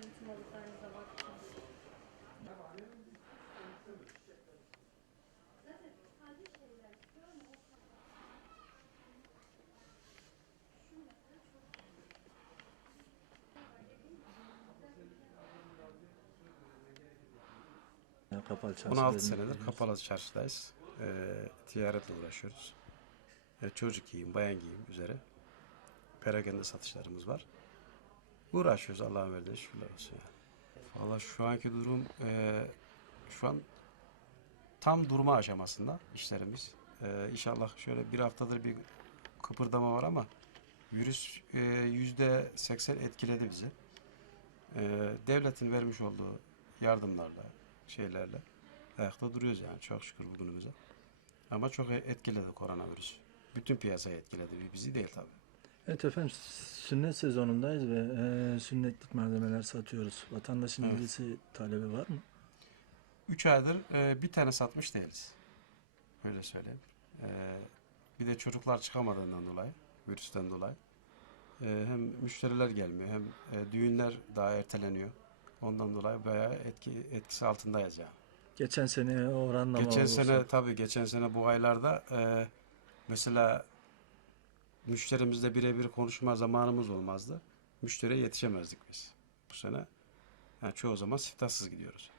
tanıtım balıklarınıza bakacağım. Zaten hangi şeyler Kapalı 16 senedir kapalı çarşıdayız. Ee, ticaretle uğraşıyoruz. Ee, çocuk giyim, bayan giyim üzere. Perakende satışlarımız var. Uğraşıyoruz Allah'ın verdiği şükürler olsun yani. Valla şu anki durum e, şu an tam durma aşamasında işlerimiz. Ee, inşallah şöyle bir haftadır bir kıpırdama var ama virüs e, yüzde seksen etkiledi bizi. Ee, devletin vermiş olduğu yardımlarla, şeylerle ayakta duruyoruz yani çok şükür bugünümüze. Ama çok etkiledi koronavirüs. Bütün piyasayı etkiledi. Bizi değil tabii. Evet efendim sünnet sezonundayız ve e, sünnetlik malzemeler satıyoruz. Vatandaşın Evet. ilgisi talebi var mı? 3 aydır e, bir tane satmış değiliz. Öyle söyleyeyim. E, bir de çocuklar çıkamadığından dolayı, virüsten dolayı. e, hem müşteriler gelmiyor hem e, düğünler daha erteleniyor. Ondan dolayı bayağı etki, etkisi altındayız yani. Geçen sene oranla mı Geçen olursa- sene tabii geçen sene bu aylarda e, mesela müşterimizle birebir konuşma zamanımız olmazdı. Müşteriye yetişemezdik biz. Bu sene yani çoğu zaman siftahsız gidiyoruz.